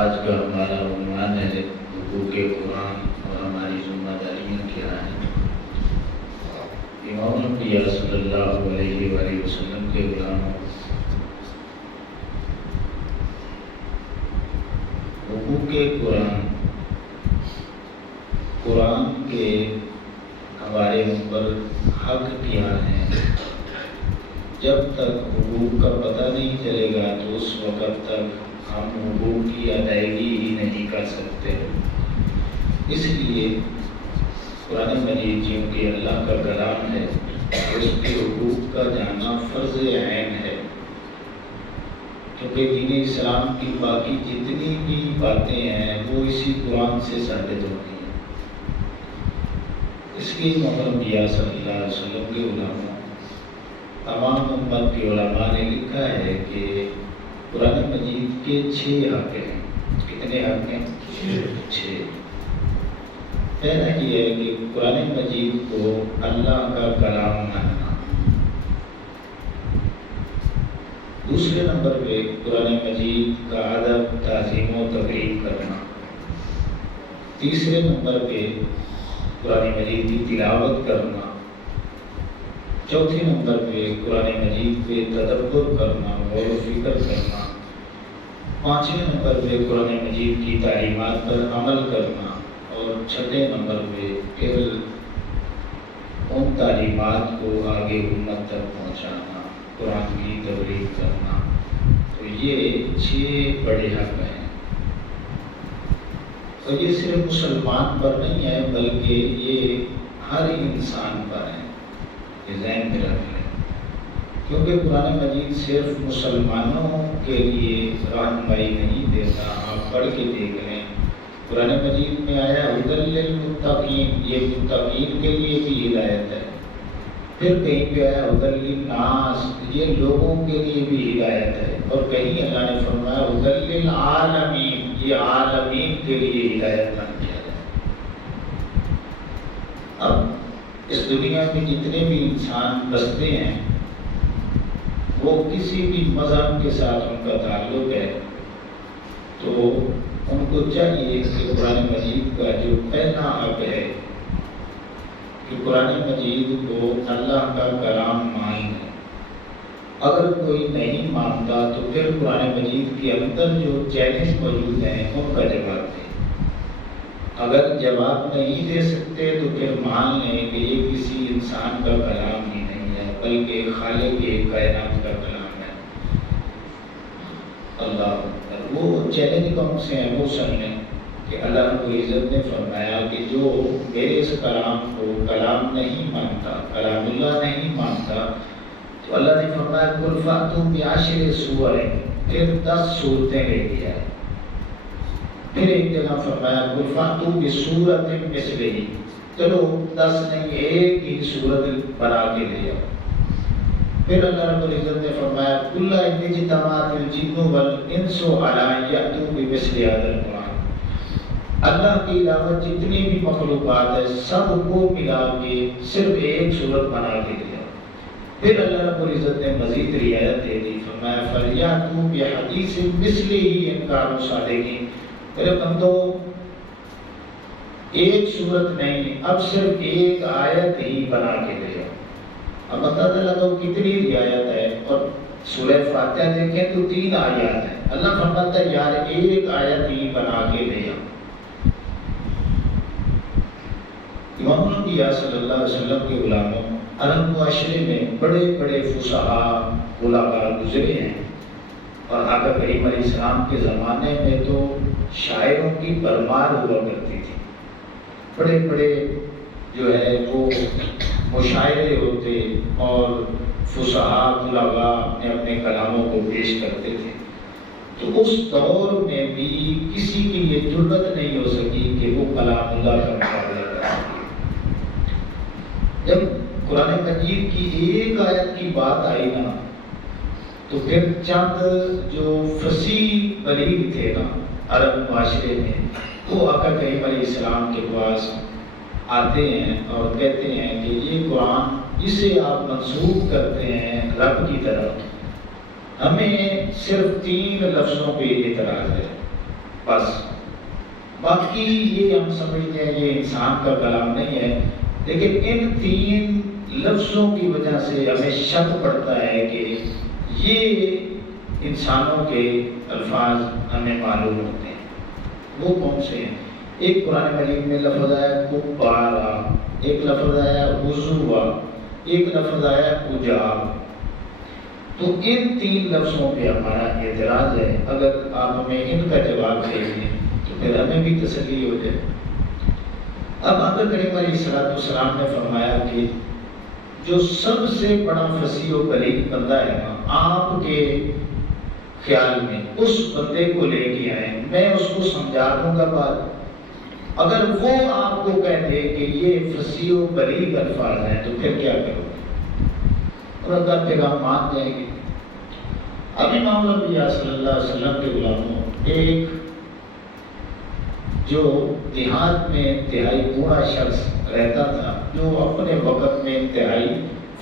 آج کا ہمارا عنوان ہے حقوق قرآن اور ہماری ذمہ داریاں کیا ہیں۔ امام الانبیاء صلی اللہ علیہ وآلہ وسلم کے غلاموں، حقوق قرآن، قرآن کے ہمارے اوپر حق کیا ہے۔ جب تک حقوق کا پتہ نہیں چلے گا تو اس وقت تک ہم حقوق کی ادائیگی ہی نہیں کر سکتے۔ اس لیے قرآن مجید چونکہ اللہ کا کلام ہے، اس کے حقوق کا جاننا فرض عین ہے، کیونکہ دین اسلام کی باقی جتنی بھی باتیں ہیں وہ اسی قرآن سے ثابت ہوتی ہیں۔ اس کے الانبیاء صلی اللہ علیہ وسلم کے علماء، تمام امت کے علماء نے لکھا ہے کہ قرآن مجید کے 6 حق ہیں۔ کتنے حق ہیں؟ 6۔ پہلا یہ ہے کہ قرآن مجید کو اللہ کا کلام ماننا۔ دوسرے نمبر پہ قرآن مجید کا ادب، تعظیم و تقریب کرنا۔ تیسرے نمبر پہ قرآن مجید کی تلاوت کرنا۔ چوتھے نمبر پہ قرآن مجید پہ تدبر کرنا، غور و فکر کرنا۔ پانچویں نمبر پہ قرآن مجید کی تعلیمات پر عمل کرنا، اور چھٹے نمبر پہ پھر ان تعلیمات کو آگے امت تک پہنچانا، قرآن کی تبلیغ کرنا۔ تو یہ 6 بڑے حق ہیں، اور یہ صرف مسلمان پر نہیں ہے بلکہ یہ ہر انسان پر ہے۔ یہ ذہن میں رکھ لیں، کیونکہ قرآن مجید صرف مسلمانوں کے لیے رہنمائی نہیں دیتا۔ آپ پڑھ کے دیکھ لیں، قرآن مجید میں آیا ہدی للمتقین، یہ متقین کے لیے بھی ہدایت ہے۔ پھر کہیں پہ آیا ہدی للناس، یہ لوگوں کے لیے بھی ہدایت ہے۔ اور کہیں اللہ نے فرمایا ہدی للعالمین، یہ عالمین کے لیے ہدایت بن کیا ہے۔ اب اس دنیا میں جتنے بھی انسان بستے ہیں وہ کسی بھی مذہب کے ساتھ ان کا تعلق ہے، تو ان کو چاہیے کہ قرآن مجید کا جو پہلا حق ہے کہ قرآن مجید کو اللہ کا کلام مانیں۔ اگر کوئی نہیں مانتا تو پھر قرآن مجید کے اندر جو چیلنج موجود ہیں ان کا جواب دیں۔ اگر جواب نہیں دے سکتے تو پھر مان لیں کہ یہ کسی انسان کا کلام ہی نہیں ہے بلکہ خالق کائنات کا کلام ہے۔ اللہ اکبر۔ وہ چیلنج کون سے ہیں وہ سن لیں کہ اللہ رب العزت نے فرمایا کہ جو میرے اس کلام کو کلام نہیں مانتا، کلام اللہ نہیں مانتا، تو اللہ نے فرمایا قل فأتوا بعشر سور، پھر 10 صورتیں لے کے آئے۔ پھر ایک جگہ فرمایا قل فأتوا بسورۃ مثلہ، چلو 10 نہیں ایک ہی صورت بنا کے لے آؤ۔ پھر اللہ رب العزت نے فرمایا قل ان اجتمعت الجن والانس علی ان یأتوا بمثل ھذا القرآن، اللہ کے علاوہ جتنی بھی مخلوقات ہیں سب کو ملا کے صرف ایک صورت بنا کے لے آؤ۔ پھر اللہ رب العزت نے مزید رعایت دے دی، فرمایا فلیأتوا بحدیث مثلہ ان کانوا صادقین۔ میرے بندو ایک صورت نہیں، اب صرف ایک آیت ہی بنا کے لے آؤ۔ اب اندازہ لگاؤ کتنی رعایت ہے، اور سورہ فاتحہ دیکھیں تو 3 آیات ہیں۔ اللہ فرماتا ہے یار ایک آیت ہی بنا کے لے آؤ۔ امام الانبیاء صلی اللہ علیہ وسلم کے غلاموں، عرب معاشرے میں بڑے بڑے فصحاء علماء گزرے ہیں، اور آقا کریم علیہ السلام کے زمانے میں تو شاعروں کی بھرمار ہوا کرتی تھی۔ بڑے بڑے جو ہے وہ مشاعرے ہوتے اور فصحاء علماء اپنے کلاموں کو پیش کرتے تھے۔ تو اس دور میں بھی کسی کی یہ جرأت نہیں ہو سکی کہ وہ کلام اللہ کا مقابلہ کر سکے۔ جب قرآن مجید کی ایک آیت کی بات آئی نا، تو پھر چند جو فصیح بلیغ تھے نا عرب معاشرے میں، وہ آقا کریم علیہ السلام کے پاس آتے ہیں اور کہتے ہیں کہ یہ قرآن جسے آپ منسوب کرتے ہیں رب کی طرف، ہمیں صرف 3 لفظوں پہ اعتراض ہے۔ بس باقی یہ ہم سمجھتے ہیں یہ انسان کا کلام نہیں ہے، لیکن ان 3 لفظوں کی وجہ سے ہمیں شک پڑتا ہے کہ یہ انسانوں کے الفاظ ہمیں معلوم ہوتے ہیں۔ وہ کون سے ہیں؟ ایک قرآن مجید میں لفظ آیا کبارا، ایک لفظ آیا وضوا، ایک لفظ آیا کجاب۔ تو ان 3 لفظوں پہ ہمارا اعتراض ہے، اگر آپ ہمیں ان کا جواب دے دیں تو پھر ہمیں بھی تسلی ہو جائے۔ اب آقا کریم علیہ السلام نے فرمایا کہ جو سب سے بڑا فصیح و بلیغ بندہ ہے نا، آپ کے خیال میں اس بندے کو لے کے آئیں، میں اس کو سمجھا دوں گا بات۔ اگر وہ آپ کو کہہ دے کہ یہ فصیح و بلیغ الفاظ ہیں تو پھر کیا کرو گے؟ اور اگر پیغام مان جائیں گے۔ اب امام الانبیاء صلی اللہ علیہ وسلم کے غلاموں، ایک جو دیہات میں انتہائی بوڑھا شخص رہتا تھا، جو اپنے وقت میں انتہائی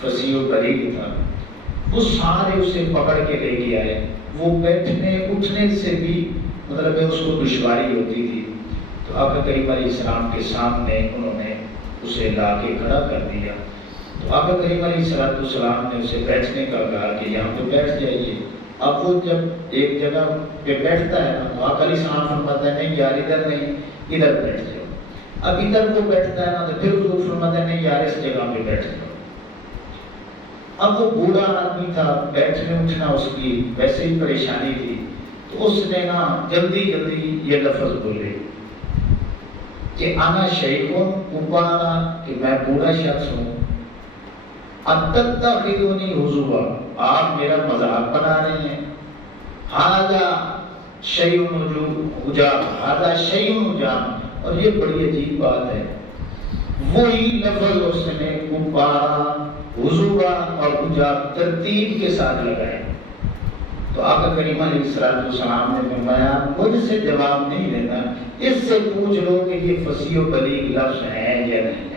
فصیح و بلیغ تھا، وہ سارے اسے پکڑ کے لے کے آئے۔ وہ بیٹھنے اٹھنے سے بھی مطلب ہے اس کو دشواری ہوتی تھی، تو آقا کریم علیہ السلام کے سامنے انہوں نے اسے لا کے کھڑا کر دیا۔ تو آقا کریم علیہ السلام نے اسے بیٹھنے کا کہا کہ یہاں پہ بیٹھ جائیے۔ اب وہ جب ایک جگہ پہ بیٹھتا ہے نا تو آقا علیہ السلام فرماتا ہے نہیں یار ادھر نہیں، ادھر بیٹھ جاؤ۔ اب ادھر وہ بیٹھتا ہے نا تو پھر حضور فرماتا ہے نہیں یار اس جگہ پہ بیٹھ جاؤ۔ اب وہ بوڑھا آدمی تھا، بیٹھنے اٹھنا اس کی ویسے ہی پریشانی تھی، تو اس نے نا جلدی جلدی یہ لفظ بولے کہ انا شیخون کبارا، کہ میں بوڑھا شخص ہوں، اتتخذونی حضوا، آپ میرا مذاق بنا رہے ہیں، ھذا شیء عجاب، ھذا شیء عجاب، اور یہ بڑی عجیب بات ہے۔ وہی لفظ اس نے کبارا، حضوا اور عجاب ترتیب کے ساتھ لگائے۔ تو آقا کریم علیہ السلام نے فرمایا مجھ سے جواب نہیں دینا، اس سے پوچھ لو کہ یہ فصیح و بلیغ لفظ ہے یا نہیں ہے۔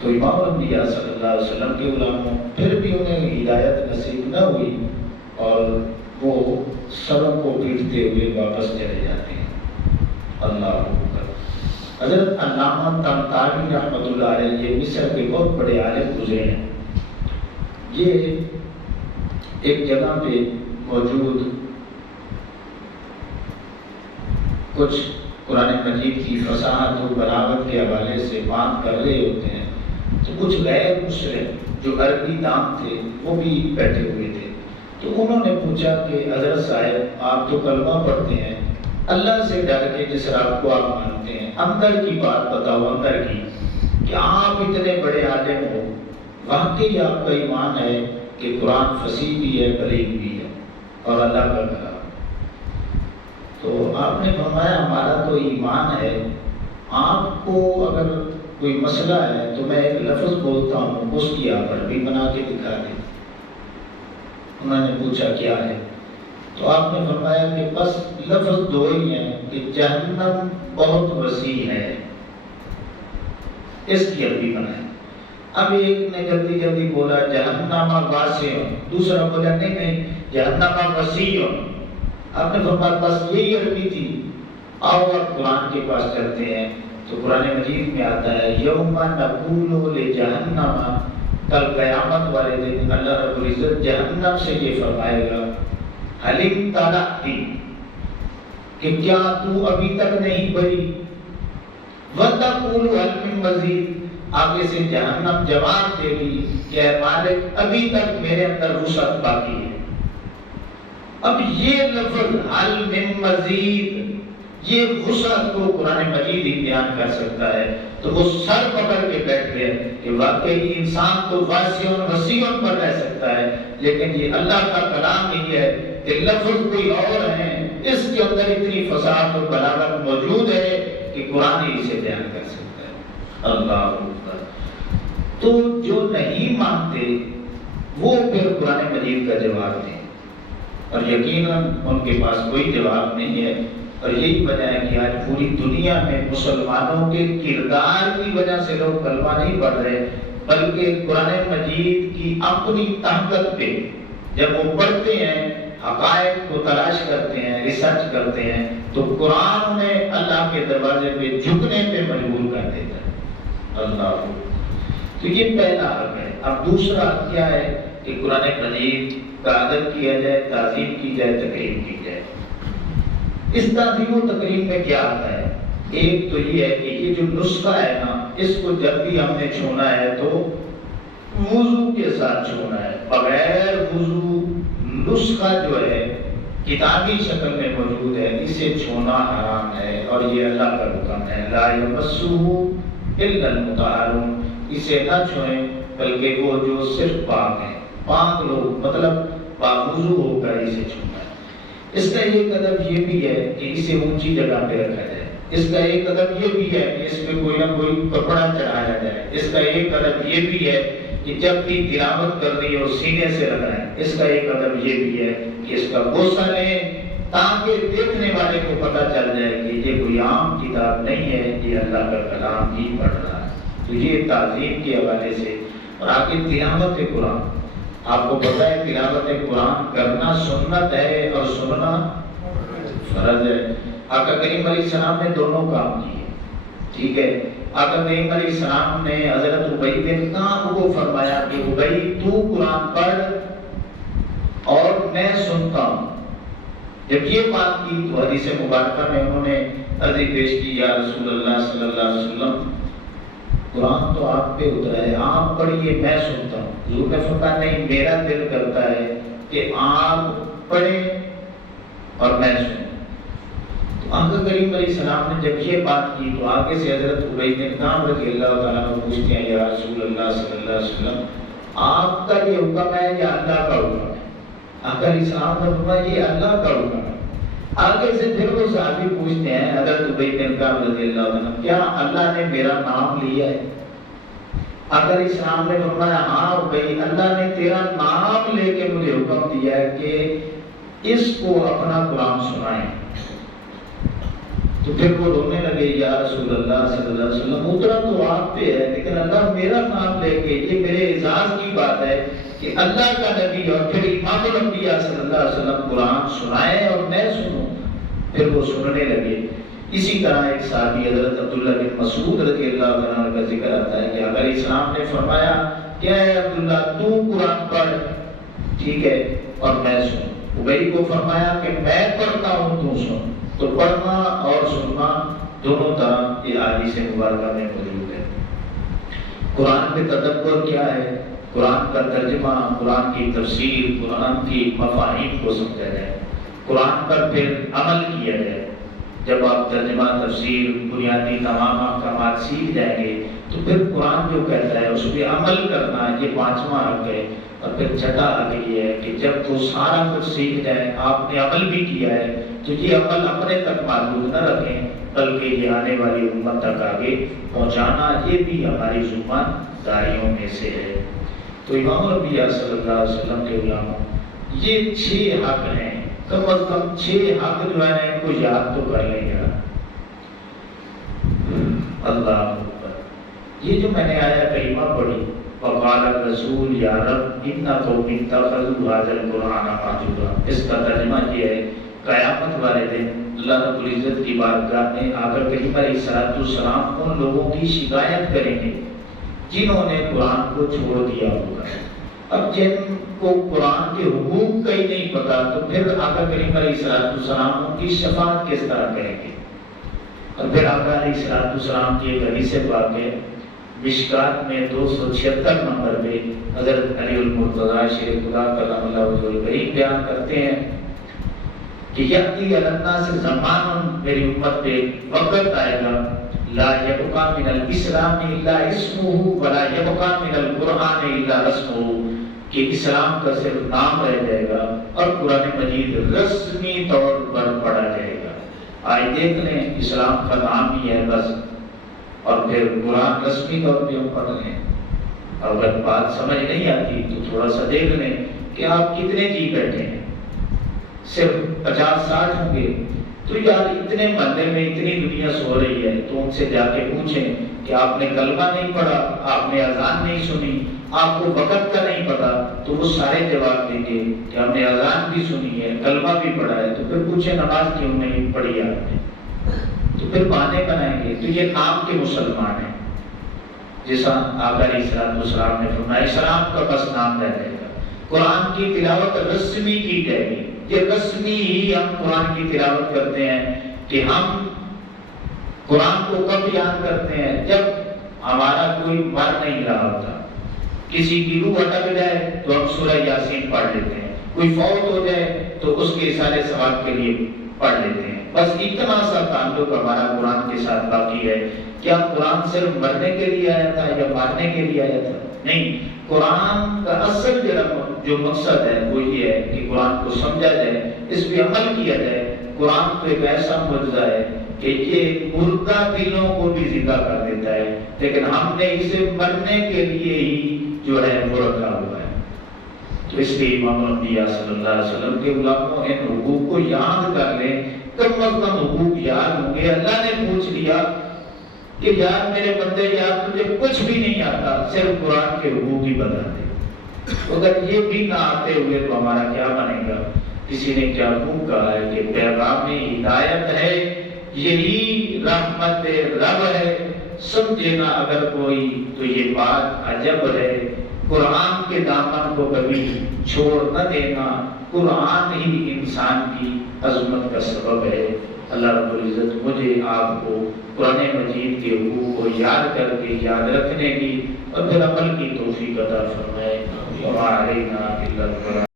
تو امام الانبیاء صلی اللہ علیہ وسلم کے غلاموں پھر بھی انہیں ہدایت نصیب نہ ہوئی اور وہ سروں کو پیٹتے ہوئے واپس چلے جاتے ہیں۔ اللہ اکبر۔ حضرت علامہ طنطاوی رحمۃ اللہ علیہ یہ مصر کے بہت بڑے عالم گزرے ہیں۔ یہ ایک جگہ پہ موجود کچھ قرآن مجید کی فصاحت و بلاغت کے حوالے سے بات کر رہے ہوتے ہیں، تو کچھ غیر مسلم جو عربی دان تھے وہ بھی بیٹھے ہوئے تھے۔ تو انہوں نے پوچھا کہ حضرت صاحب آپ تو کلمہ پڑھتے ہیں، اللہ سے ڈر کے جس رب کو آپ مانتے ہیں، اندر کی بات بتاؤ، اندر کی، کہ آپ اتنے بڑے عالم ہو، واقعی آپ کا ایمان ہے کہ قرآن فصیح بھی ہے، بلیغ بھی ہے اور اللہ کا کلام؟ تو آپ نے فرمایا ہمارا تو ایمان ہے، آپ کو اگر کوئی مسئلہ ہے تو میں ایک لفظ بولتا ہوں، اس کی آپ عربی بنا کے دکھا دیں۔ انہوں نے پوچھا کیا ہے؟ تو آپ نے فرمایا کہ بس لفظ 2 ہی ہیں کہ جہنم بہت وسیع ہے، اس کی عربی بنائیں۔ اب ایک نے جلدی جلدی بولا جہنم واسع، دوسرا بولا نہیں جہنم وسیع۔ آپ نے فرمایا بس یہی عربی تھی، آؤ اب قرآن کے پاس چلتے ہیں۔ تو قرآن مجید میں آتا ہے یوم نقول لجہنم، کل قیامت والے دن اللہ رب العزت جہنم سے یہ فرمائے گا حل امتلأتی، کہ کیا تو ابھی تک نہیں بھری، وتقول حل من مزید، آگے سے جہنم جواب دے گی کہ اے مالک ابھی تک میرے اندر وسعت باقی ہے۔ اب یہ لفظ حل من مزید، یہ وسعت کو قرآن مجید ہی بیان کر سکتا ہے۔ تو وہ سر پکڑ کے بیٹھ گئے کہ واقعی انسان تو واسع وسیع پر رہ سکتا ہے، لیکن یہ اللہ کا کلام ہی ہے کہ لفظ کوئی اور ہے، اس کے اندر اتنی فصاحت اور بلاغت موجود ہے کہ قرآن ہی اسے بیان کر سکتا ہے۔ اللہ اکبر۔ تو جو نہیں مانتے وہ پھر قرآن مجید کا جواب دیں، اور یقیناً ان کے پاس کوئی جواب نہیں ہے۔ اور یہی وجہ ہے کہ آج پوری دنیا میں مسلمانوں کے کردار کی وجہ سے لوگ کلمہ نہیں پڑھ رہے، بلکہ قرآن مجید کی اپنی طاقت پہ جب وہ پڑھتے ہیں حقائق کو تلاش کرتے ہیں، ریسرچ کرتے ہیں، تو قرآن انہیں اللہ کے دروازے پہ جھکنے پہ مجبور کر دیتا ہے۔ اللہ، تو یہ پہلا حق ہے۔ اب دوسرا حق کیا ہے کہ قرآن مجید کا ادب کیا جائے، تعظیم کی جائے، تقریم کی جائے۔ اس تعظیم و تقریم میں کیا آتا ہے؟ ایک تو یہ ہے کہ یہ جو نسخہ ہے نا، اس کو جب بھی ہم نے چھونا ہے تو وضو کے ساتھ چھونا ہے۔ بغیر وضو نسخہ جو ہے کتابی شکل میں موجود ہے، اسے چھونا حرام ہے، اور یہ اللہ کا حکم ہے، لا یمسہ الا المطہرون، اسے نہ چھوئیں بلکہ وہ جو صرف پاک ہیں۔ پاک لوگ مطلب باوضو ہو کر اسے چھونا ہے۔ اس کا ایک ادب یہ بھی ہے کہ اسے اونچی جگہ پہ رکھا جائے۔ اس کا ایک ادب یہ بھی ہے کہ اس پہ کوئی نہ کوئی کپڑا چڑھایا جائے۔ اس کا ایک ادب یہ بھی ہے کہ جب بھی تلاوت کرنی ہو سینے سے رکھنا ہے۔ اس کا ایک ادب یہ بھی ہے کہ اس کا بوسہ لیں تاکہ دیکھنے والے کو پتہ چل جائے کہ یہ کوئی عام کتاب نہیں ہے، یہ اللہ کا کلام ہی پڑھ رہا ہے۔ تو یہ تعظیم کے حوالے سے۔ اور آگے تلاوت قرآن، آپ کو پتہ ہے تلاوت قرآن کرنا سنت ہے اور سننا فرض ہے۔ آقا کریم علیہ السلام نے دونوں کام کیے، ٹھیک ہے۔ آقا کریم علیہ السلام نے حضرت ابی بن کعب کو فرمایا کہ ابی تو قرآن پڑھ اور میں سنتا ہوں۔ جب یہ بات کی تو حدیث مبارکہ میں انہوں نے عرض پیش کی، یا رسول اللہ صلی اللہ علیہ وسلم قرآن تو آپ پہ اترا ہے، آپ پڑھیے میں سنتا ہوں۔ حضور نے فرمایا نہیں، میرا دل کرتا ہے کہ آپ پڑھیں اور میں سنوں۔ تو آقا کریم علیہ السلام نے جب یہ بات کی تو آگے سے حضرت ابی بن کعب رضی اللہ تعالیٰ عنہ پوچھتے ہیں، یا رسول اللہ صلی اللہ علیہ وسلم آپ کا یہ حکم ہے یا اللہ کا حکم ہے؟ آقا علیہ السلام نے فرمایا یہ اللہ کا حکم ہے۔ آگے سے پھر وہ صحابی پوچھتے ہیں حضرت ابی بن کعب رضی اللہ عنہ، کیا اللہ نے میرا نام لیا ہے؟ آقا علیہ السلام نے فرمایا ہاں ابی، اللہ نے تیرا نام لے کے مجھے حکم دیا ہے کہ اس کو اپنا قرآن سنائیں۔ تو پھر وہ رونے لگے، یا رسول اللہ صلی اللہ علیہ وسلم اترا تو آپ پہ ہے لیکن اللہ میرا نام لے کے، یہ میرے اعزاز کی بات ہے کہ اللہ کا نبی اور پھر امام الانبیاء صلی اللہ علیہ وسلم قرآن سنائے اور میں سنوں۔ پھر وہ سننے لگے۔ اسی طرح ایک صحابی حضرت عبداللہ بن مسعود رضی اللہ عنہ کا ذکر آتا ہے کہ آقا علیہ السلام نے فرمایا کیا ہے عبداللہ تو قرآن پڑھ، ٹھیک ہے، اور میں سنوں۔ ابی کو فرمایا کہ میں پڑھتا ہوں تو سن۔ تو پڑھنا اور سننا دونوں طرح یہ احادیث مبارکہ میں موجود ہے۔ قرآن پہ تدبر کیا ہے؟ قرآن کا ترجمہ، قرآن کی تفسیر، قرآن کی مفاہیم کو سمجھا جائے، قرآن پر پھر عمل کیا جائے۔ جب آپ ترجمہ، تفسیر، بنیادی تمام احکامات سیکھ جائیں گے تو پھر قرآن جو کہتا ہے اس پہ عمل کرنا، یہ پانچواں حق ہے۔ اور پھر چھٹا حق یہ ہے کہ جب وہ سارا کچھ سیکھ جائے، آپ نے عمل بھی کیا ہے، تو یہ عمل اپنے تک محدود نہ رکھیں بلکہ یہ آنے والی امت تک آگے پہنچانا، یہ بھی ہماری ذمہ داریوں میں سے ہے۔ تو امام الانبیاء صلی اللہ علیہ وسلم کے علماء یہ 6 حق ہیں، کم از کم 6 حق جو ہیں ان کو یاد تو کر لیں گے۔ اللہ اکبر۔ یہ جو میں نے آیا کریمہ پڑھی، وقال الرسول یا رب ان قوم اتخذوا هذا القرآن مہجورا، اس کا ترجمہ یہ ہے قیامت والے دن اللہ رب العزت کی بارگاہ میں آ کر کریم علیہ السلام ان لوگوں کی شکایت کریں گے جنہوں نے قرآن کو چھوڑ دیا ہوگا۔ اب جن کو قرآن کے حقوق کا ہی نہیں پتا تو پھر آقا کریم علیہ السلام ان کی شفاعت کس طرح کریں گے؟ اور پھر آقا علیہ السلام کی ایک حدیث پاک ہے مشکات میں 276 نمبر پہ حضرت علی المرتضیٰ شیخ خدا کرم اللہ وجہ الکریم بیان کرتے ہیں کہ یأتی علی الناس زمان، میری امت پہ وقت آئے گا، لا یبقى من الاسلام الا اسمہ ولا یبقى من القرآن الا رسمہ، کہ اسلام کا صرف نام رہ جائے گا اور قرآن مجید رسمی طور پر پڑھا جائے گا۔ آئے دیکھ لیں، اسلام کا نام ہی ہے بس، اور پھر قرآن رسمی طور پہ ہم پڑھ لیں۔ اگر بات سمجھ نہیں آتی تو تھوڑا سا دیکھ لیں کہ آپ کتنے جی بیٹھے ہیں، صرف 50-60 ہوں گے تو یار اتنے محلے میں اتنی دنیا سو رہی ہے تو ان سے جا کے پوچھیں کہ آپ نے کلمہ نہیں پڑھا، آپ نے اذان نہیں سنی، آپ کو وقت کا نہیں پتا تو وہ سارے جواب دیں گے کہ ہم نے اذان بھی سنی ہے، کلمہ بھی پڑھا ہے، تو پھر پوچھے نماز کیوں نہیں پڑھی آپ نے؟ تو پھر بہانے بنائیں گے۔ تو یہ نام کے مسلمان ہیں، جیسا آقا علیہ السلام نے فرمایا اسلام کا بس نام رہ جائے گا۔ قرآن کی تلاوت رسمی کی جائے گی، یہ رسمی ہی ہم قرآن کی تلاوت کرتے ہیں کہ ہم قرآن کو کب یاد کرتے ہیں؟ جب ہمارا کوئی مر نہیں رہا ہوتا، کسی کی روح اٹک جائے تو ہم سورہ یاسین پڑھ لیتے ہیں، کوئی فوت ہو جائے تو اس کے سارے ثواب کے لیے پڑھ لیتے ہیں۔ بس اتنا سا تعلق ہمارا قرآن کے ساتھ باقی ہے۔ کیا قرآن صرف مرنے کے لیے آیا تھا یا مارنے کے لیے آیا تھا؟ نہیں، قرآن کا اصل جو مقصد ہے وہ یہ ہے کہ قرآن کو سمجھا جائے، اس پہ عمل کیا جائے۔ قرآن تو ایک ایسا معجزہ ہے کہ یہ مردہ دلوں کو بھی زندہ کر دیتا ہے، لیکن ہم نے اسے مرنے کے لیے ہی جو ہے وہ رکھا ہوا ہے۔ تو اس لیے امام الانبیاء صلی اللہ علیہ وسلم کے غلاموں ان حقوق کو یاد کر لیں، کم از کم حقوق یاد ہوں گے۔ اللہ نے پوچھ لیا کہ یار میرے بندے، یار تجھے کچھ بھی نہیں آتا، صرف قرآن کے حقوق ہی بتا دے۔ اگر یہ بھی نہ آتے ہوئے تو ہمارا کیا بنے گا؟ کسی نے کیا خوب کہا ہے کہ پیغام ہدایت ہے، یہی رحمت رب ہے، سمجھے نا اگر کوئی تو یہ بات عجب ہے۔ قرآن کے دامن کو کبھی چھوڑ نہ دینا، قرآن ہی انسان کی عظمت کا سبب ہے۔ اللہ رب العزت مجھے آپ کو قرآن مجید کے حقوق کو یاد کر کے یاد رکھنے کی اور پھر عمل کی توفیق عطا فرمائے۔ وما علینا الا البلاغ۔